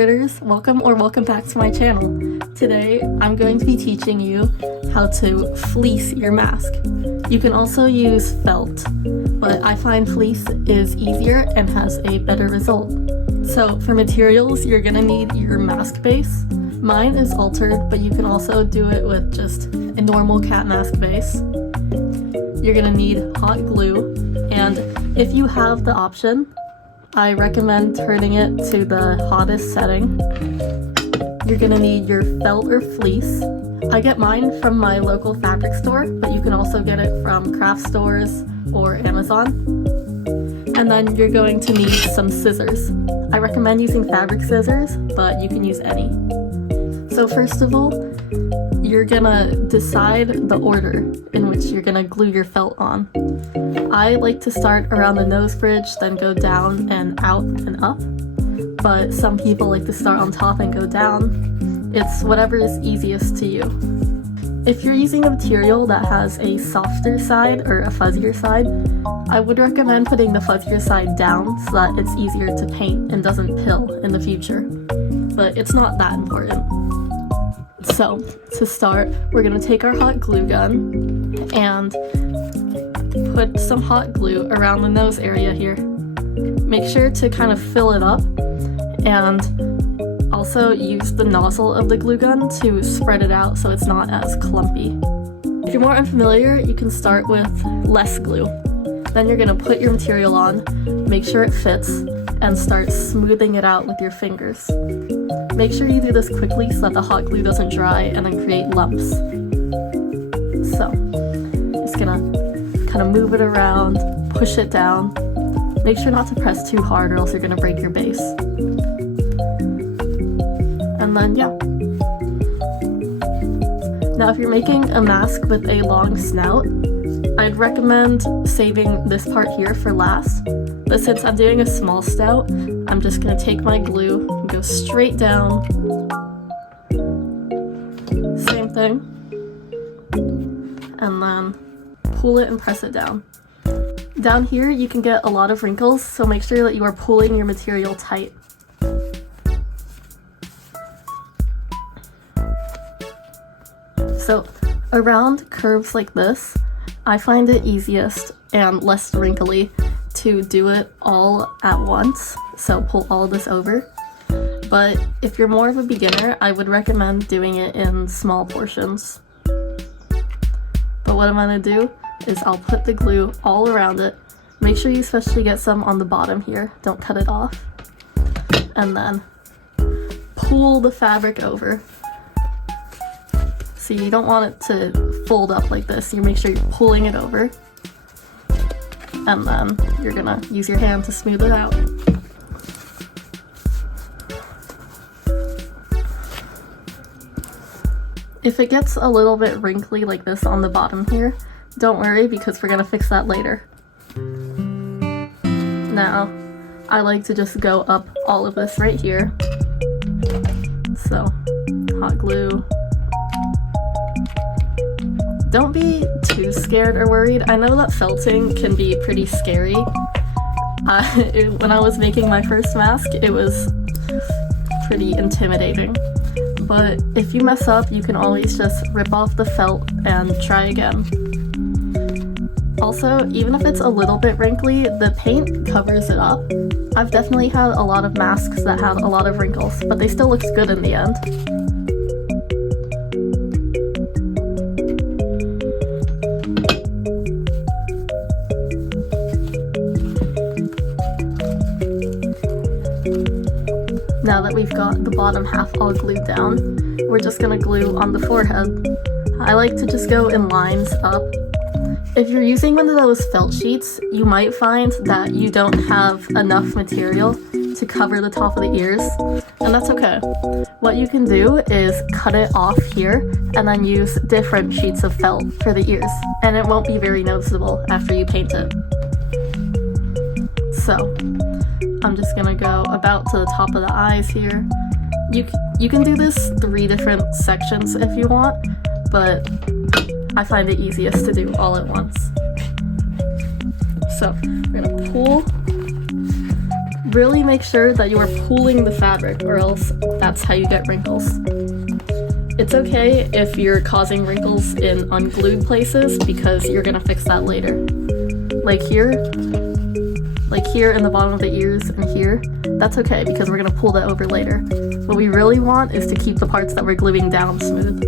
critters, welcome back to my channel. Today I'm going to be teaching you how to fleece your mask. You can also use felt, but I find fleece is easier and has a better result. So for materials, you're gonna need your mask base. Mine is altered, but you can also do it with just a normal cat mask base. You're gonna need hot glue, and if you have the option, I recommend turning it to the hottest setting. You're gonna need your felt or fleece. I get mine from my local fabric store, but you can also get it from craft stores or Amazon. And then you're going to need some scissors. I recommend using fabric scissors, but you can use any. So first of all, you're gonna decide the order in which you're gonna glue your felt on. I like to start around the nose bridge, then go down and out and up, but some people like to start on top and go down. It's whatever is easiest to you. If you're using a material that has a softer side or a fuzzier side, I would recommend putting the fuzzier side down so that it's easier to paint and doesn't pill in the future. But it's not that important. So, to start, we're going to take our hot glue gun and put some hot glue around the nose area here. Make sure to kind of fill it up and also use the nozzle of the glue gun to spread it out so it's not as clumpy. If you're more unfamiliar, you can start with less glue. Then you're going to put your material on, make sure it fits, and start smoothing it out with your fingers. Make sure you do this quickly so that the hot glue doesn't dry and then create lumps. So, just gonna kind of move it around, push it down. Make sure not to press too hard or else you're gonna break your base. And then, yeah. Now if you're making a mask with a long snout, I'd recommend saving this part here for last. But since I'm doing a small snout, I'm just gonna take my glue and go straight down. Same thing. And then pull it and press it down. Down here you can get a lot of wrinkles, so make sure that you are pulling your material tight. So around curves like this, I find it easiest and less wrinkly to do it all at once, so pull all this over. But if you're more of a beginner, I would recommend doing it in small portions. But what I'm gonna do is I'll put the glue all around it. Make sure you especially get some on the bottom here, don't cut it off. And then pull the fabric over. So you don't want it to fold up like this, you make sure you're pulling it over. And then you're gonna use your hand to smooth it out. If it gets a little bit wrinkly like this on the bottom here, don't worry because we're gonna fix that later. Now, I like to just go up all of this right here. So, hot glue. Don't be too scared or worried. I know that felting can be pretty scary. When I was making my first mask, it was pretty intimidating. But if you mess up, you can always just rip off the felt and try again. Also, even if it's a little bit wrinkly, the paint covers it up. I've definitely had a lot of masks that have a lot of wrinkles, but they still look good in the end. Now that we've got the bottom half all glued down, we're just gonna glue on the forehead. I like to just go in lines up. If you're using one of those felt sheets, you might find that you don't have enough material to cover the top of the ears, and that's okay. What you can do is cut it off here and then use different sheets of felt for the ears, and it won't be very noticeable after you paint it. So, I'm just gonna go about to the top of the eyes here. You can do this 3 different sections if you want, but I find it easiest to do all at once. So we're gonna pull Really make sure that you are pulling the fabric, or else that's how you get wrinkles. It's okay if you're causing wrinkles in unglued places because you're gonna fix that later. Like here in the bottom of the ears and here, that's okay because we're gonna pull that over later. What we really want is to keep the parts that we're gluing down smooth.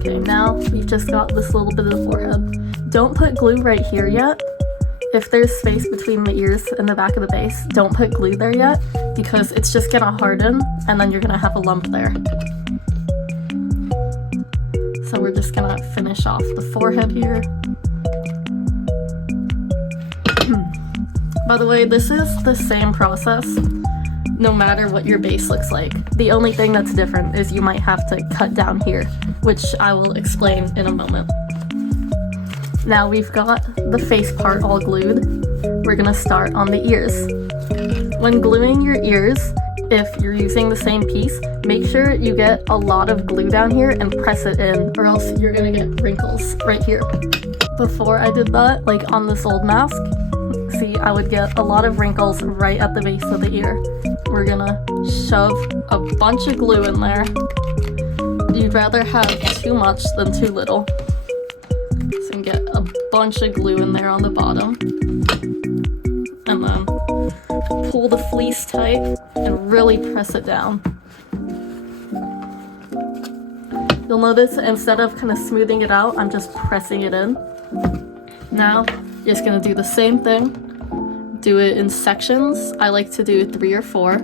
Okay, now we've just got this little bit of the forehead. Don't put glue right here yet. If there's space between the ears and the back of the base, don't put glue there yet because it's just gonna harden and then you're gonna have a lump there. So we're just gonna finish off the forehead here. By the way, this is the same process no matter what your base looks like. The only thing that's different is you might have to cut down here, which I will explain in a moment. Now we've got the face part all glued. We're gonna start on the ears. When gluing your ears, if you're using the same piece, make sure you get a lot of glue down here and press it in, or else you're gonna get wrinkles right here. Before I did that, like on this old mask, see, I would get a lot of wrinkles right at the base of the ear. We're gonna shove a bunch of glue in there. You'd rather have too much than too little. So you can get a bunch of glue in there on the bottom. And then pull the fleece tight and really press it down. You'll notice instead of kind of smoothing it out, I'm just pressing it in. Now, you're just gonna do the same thing. Do it in sections. I like to do 3 or 4.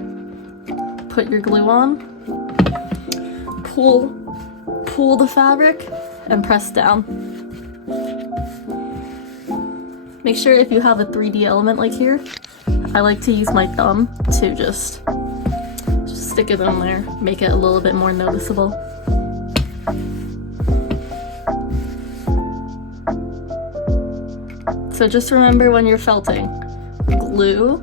Put your glue on. Pull the fabric and press down. Make sure if you have a 3D element like here, I like to use my thumb to just stick it in there, make it a little bit more noticeable. So just remember when you're felting, glue,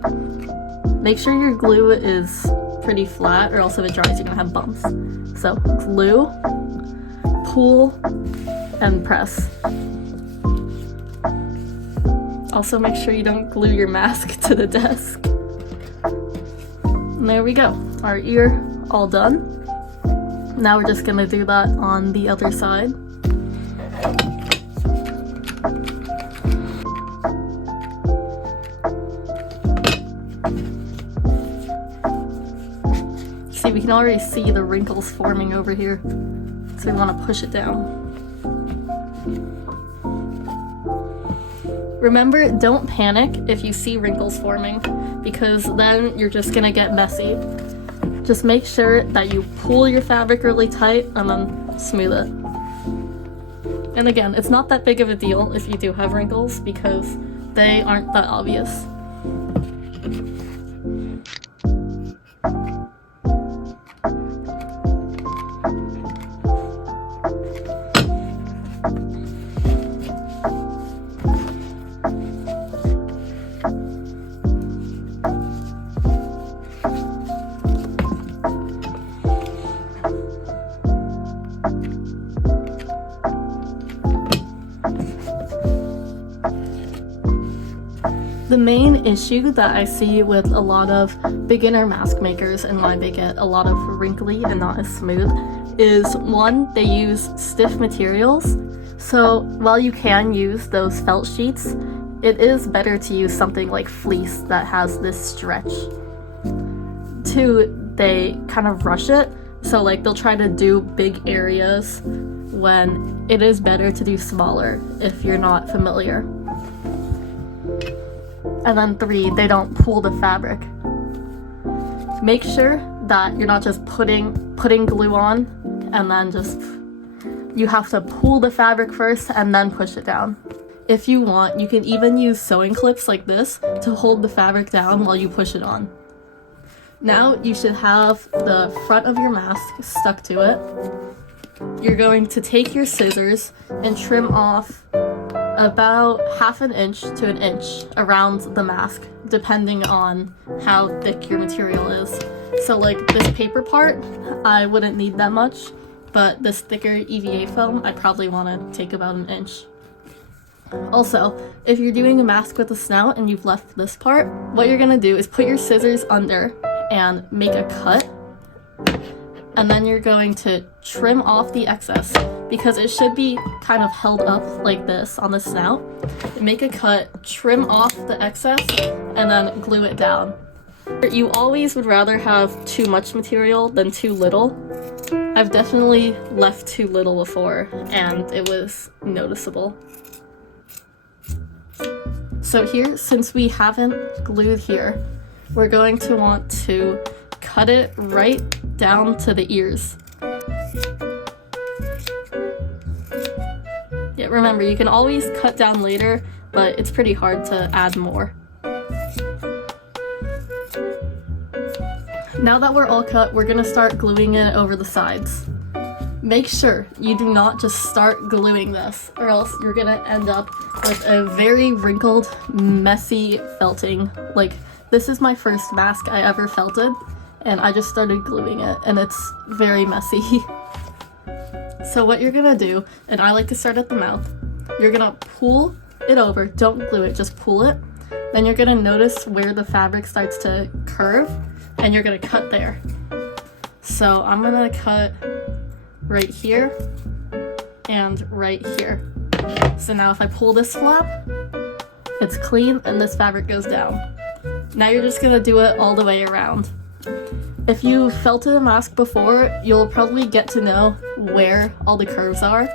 make sure your glue is pretty flat or else if it dries you're gonna have bumps. So glue, pull, and press. Also make sure you don't glue your mask to the desk. And there we go, our ear all done. Now we're just gonna do that on the other side. See, we can already see the wrinkles forming over here, so we want to push it down. Remember, don't panic if you see wrinkles forming, because then you're just gonna get messy. Just make sure that you pull your fabric really tight and then smooth it. And again, it's not that big of a deal if you do have wrinkles because they aren't that obvious. The main issue that I see with a lot of beginner mask makers and why they get a lot of wrinkly and not as smooth is, one, they use stiff materials. So while you can use those felt sheets, it is better to use something like fleece that has this stretch. Two, they kind of rush it. So like they'll try to do big areas when it is better to do smaller if you're not familiar. And then 3, they don't pull the fabric. Make sure that you're not just putting glue on and then you have to pull the fabric first and then push it down. If you want, you can even use sewing clips like this to hold the fabric down while you push it on. Now you should have the front of your mask stuck to it. You're going to take your scissors and trim off about 1/2 inch to 1 inch around the mask, depending on how thick your material is. So like this paper part, I wouldn't need that much, but this thicker EVA foam, I probably want to take about 1 inch. Also, if you're doing a mask with a snout and you've left this part, what you're gonna do is put your scissors under and make a cut, and then you're going to trim off the excess because it should be kind of held up like this on the snout. Make a cut, trim off the excess, and then glue it down. You always would rather have too much material than too little. I've definitely left too little before, and it was noticeable. So here, since we haven't glued here, we're going to want to cut it right down to the ears. Yeah, remember, you can always cut down later, but it's pretty hard to add more. Now that we're all cut, we're gonna start gluing it over the sides. Make sure you do not just start gluing this, or else you're gonna end up with a very wrinkled, messy felting. Like, this is my first mask I ever felted, and I just started gluing it, and it's very messy. So what you're gonna do, and I like to start at the mouth, you're gonna pull it over, don't glue it, just pull it. Then you're gonna notice where the fabric starts to curve, and you're gonna cut there. So I'm gonna cut right here and right here. So now if I pull this flap, it's clean and this fabric goes down. Now you're just gonna do it all the way around. If you felted a mask before, you'll probably get to know where all the curves are,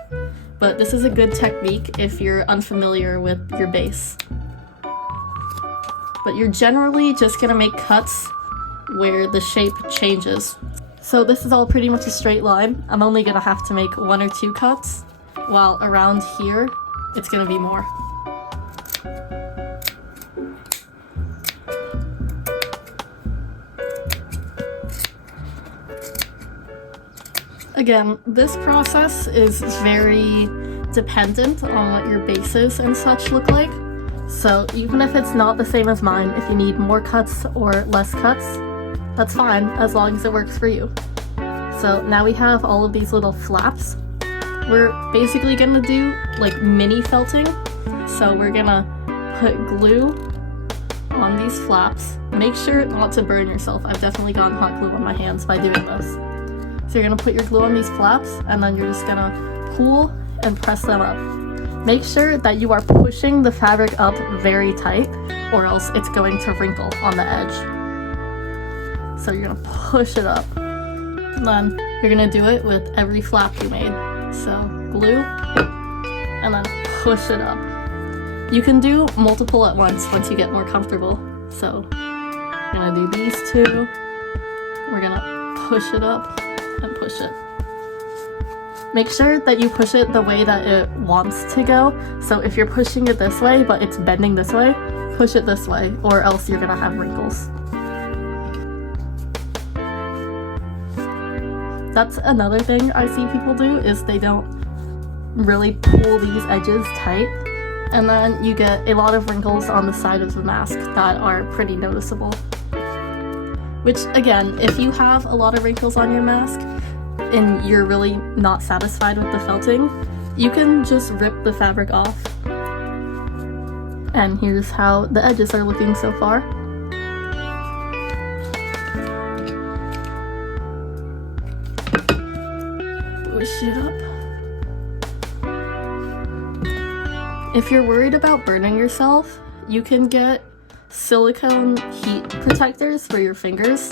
but this is a good technique if you're unfamiliar with your base. But you're generally just gonna make cuts where the shape changes. So this is all pretty much a straight line. I'm only gonna have to make 1 or 2 cuts, while around here, it's gonna be more. Again, this process is very dependent on what your bases and such look like. So even if it's not the same as mine, if you need more cuts or less cuts, that's fine, as long as it works for you. So now we have all of these little flaps. We're basically gonna do like mini felting. So we're gonna put glue on these flaps. Make sure not to burn yourself. I've definitely gotten hot glue on my hands by doing this. So you're gonna put your glue on these flaps, and then you're just gonna pull and press them up. Make sure that you are pushing the fabric up very tight, or else it's going to wrinkle on the edge. So you're gonna push it up. And then you're gonna do it with every flap you made. So glue, and then push it up. You can do multiple at once you get more comfortable. So we're gonna do these 2. We're gonna push it up and push it. Make sure that you push it the way that it wants to go. So if you're pushing it this way, but it's bending this way, push it this way, or else you're gonna have wrinkles. That's another thing I see people do, is they don't really pull these edges tight, and then you get a lot of wrinkles on the side of the mask that are pretty noticeable. Which, again, if you have a lot of wrinkles on your mask and you're really not satisfied with the felting, you can just rip the fabric off. And here's how the edges are looking so far. Push it up. If you're worried about burning yourself, you can get silicone heat protectors for your fingers.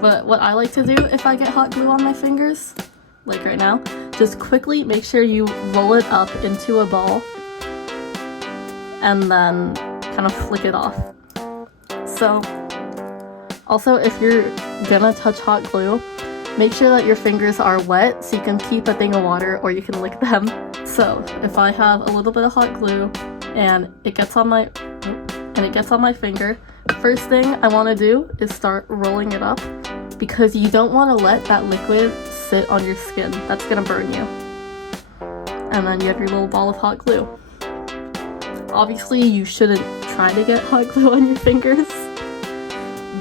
But what I like to do if I get hot glue on my fingers, like right now, just quickly make sure you roll it up into a ball and then kind of flick it off. So also, if you're gonna touch hot glue, make sure that your fingers are wet so you can keep a thing of water, or you can lick them. So if I have a little bit of hot glue and it gets on my finger, first thing I want to do is start rolling it up, because you don't want to let that liquid sit on your skin. That's gonna burn you. And then you have your little ball of hot glue. Obviously you shouldn't try to get hot glue on your fingers,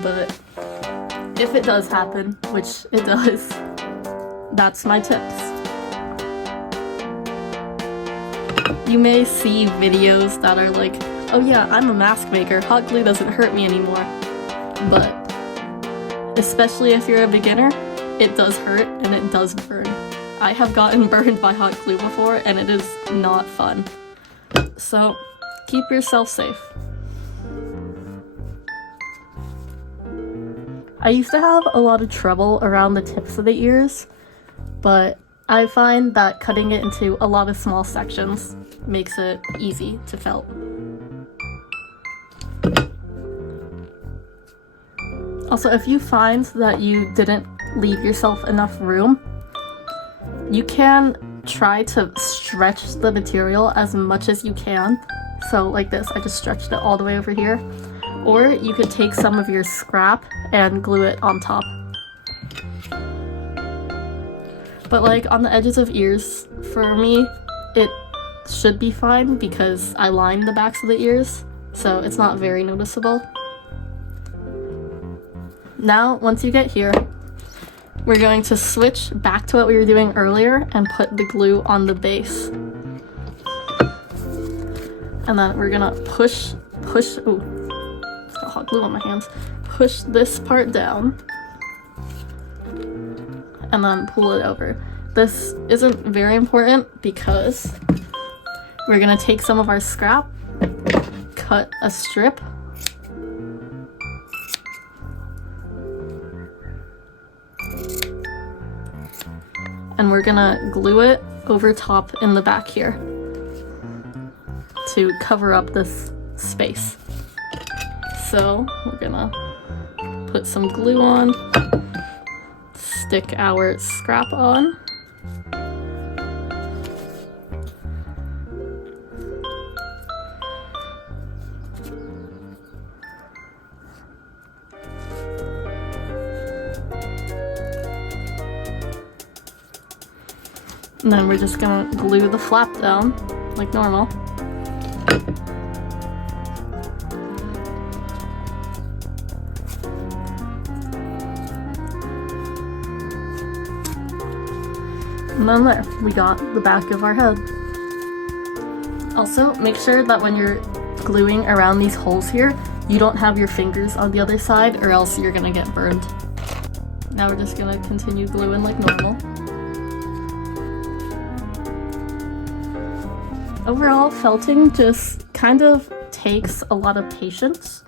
but if it does happen, which it does, that's my tips. You may see videos that are like, oh yeah, I'm a mask maker, hot glue doesn't hurt me anymore. But especially if you're a beginner, it does hurt and it does burn. I have gotten burned by hot glue before and it is not fun. So keep yourself safe. I used to have a lot of trouble around the tips of the ears, but I find that cutting it into a lot of small sections makes it easy to felt. Also, if you find that you didn't leave yourself enough room, you can try to stretch the material as much as you can. So like this, I just stretched it all the way over here. Or you could take some of your scrap and glue it on top. But like on the edges of ears, for me, it should be fine because I lined the backs of the ears, so it's not very noticeable. Now, once you get here, we're going to switch back to what we were doing earlier and put the glue on the base. And then we're gonna push, ooh, it's got hot glue on my hands. Push this part down and then pull it over. This isn't very important because we're gonna take some of our scrap, cut a strip, and we're gonna glue it over top in the back here to cover up this space. So we're gonna put some glue on, stick our scrap on, and then we're just gonna glue the flap down like normal. And then there, we got the back of our head. Also, make sure that when you're gluing around these holes here, you don't have your fingers on the other side or else you're gonna get burned. Now we're just gonna continue gluing like normal. Overall, felting just kind of takes a lot of patience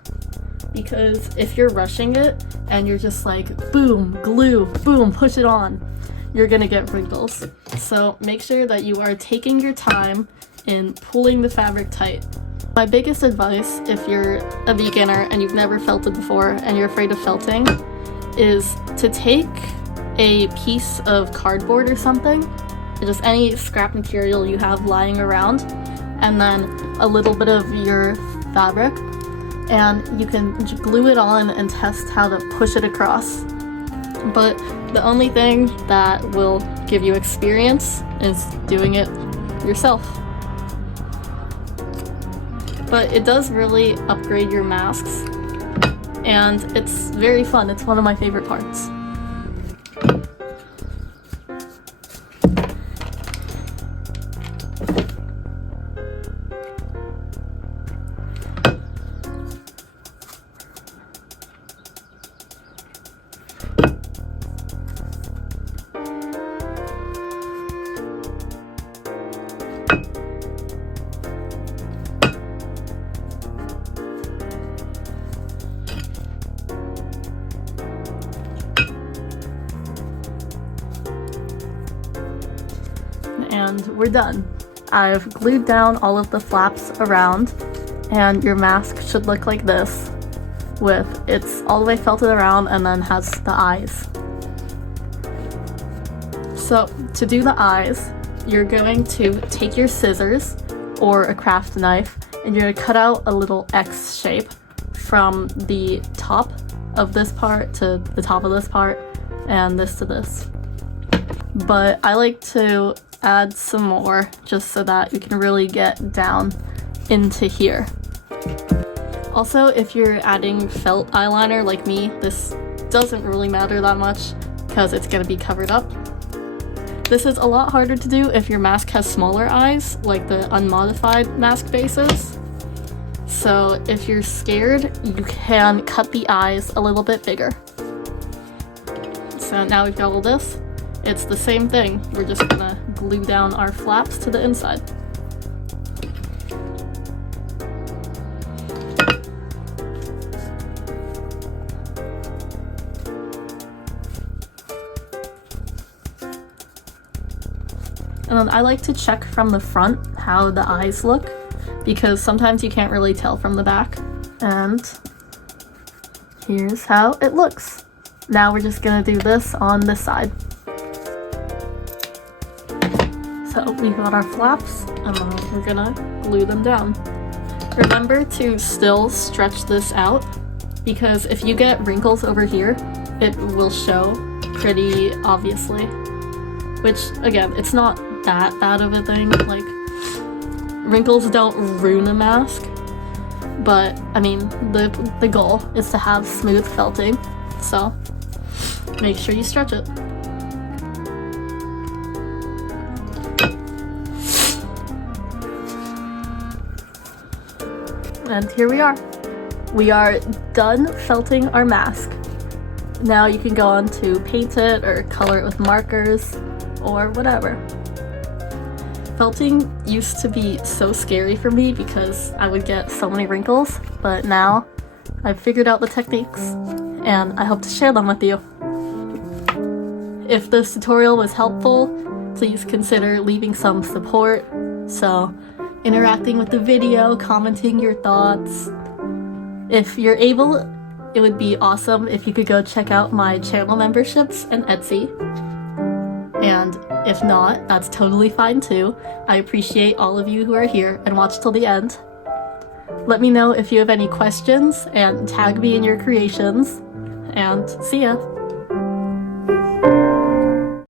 because if you're rushing it and you're just like, boom, glue, boom, push it on, you're gonna get wrinkles. So make sure that you are taking your time in pulling the fabric tight. My biggest advice if you're a beginner and you've never felted before and you're afraid of felting is to take a piece of cardboard or something, just any scrap material you have lying around, and then a little bit of your fabric, and you can glue it on and test how to push it across. But the only thing that will give you experience is doing it yourself. But it does really upgrade your masks, and it's very fun. It's one of my favorite parts. And we're done. I've glued down all of the flaps around, and your mask should look like this, with it's all the way felted around and then has the eyes. So to do the eyes, you're going to take your scissors or a craft knife and you're going to cut out a little X shape from the top of this part to the top of this part and this to this. But I like to add some more just so that you can really get down into here. Also, if you're adding felt eyeliner like me, this doesn't really matter that much because it's going to be covered up. This is a lot harder to do if your mask has smaller eyes, like the unmodified mask bases. So if you're scared, you can cut the eyes a little bit bigger. So now we've got all this. It's the same thing. We're just gonna glue down our flaps to the inside. And then I like to check from the front how the eyes look, because sometimes you can't really tell from the back. And here's how it looks. Now we're just gonna do this on this side. So we've got our flaps, and then we're gonna glue them down. Remember to still stretch this out, because if you get wrinkles over here, it will show pretty obviously. Which, again, it's not that bad of a thing. Like, wrinkles don't ruin a mask, but I mean, the goal is to have smooth felting, so make sure you stretch it. And here we are. We are done felting our mask. Now you can go on to paint it or color it with markers or whatever. Felting used to be so scary for me because I would get so many wrinkles, but now I've figured out the techniques and I hope to share them with you. If this tutorial was helpful, please consider leaving some support. So, interacting with the video, commenting your thoughts. If you're able, it would be awesome if you could go check out my channel memberships and Etsy. And if not, that's totally fine too. I appreciate all of you who are here and watch till the end. Let me know if you have any questions and tag me in your creations. And see ya!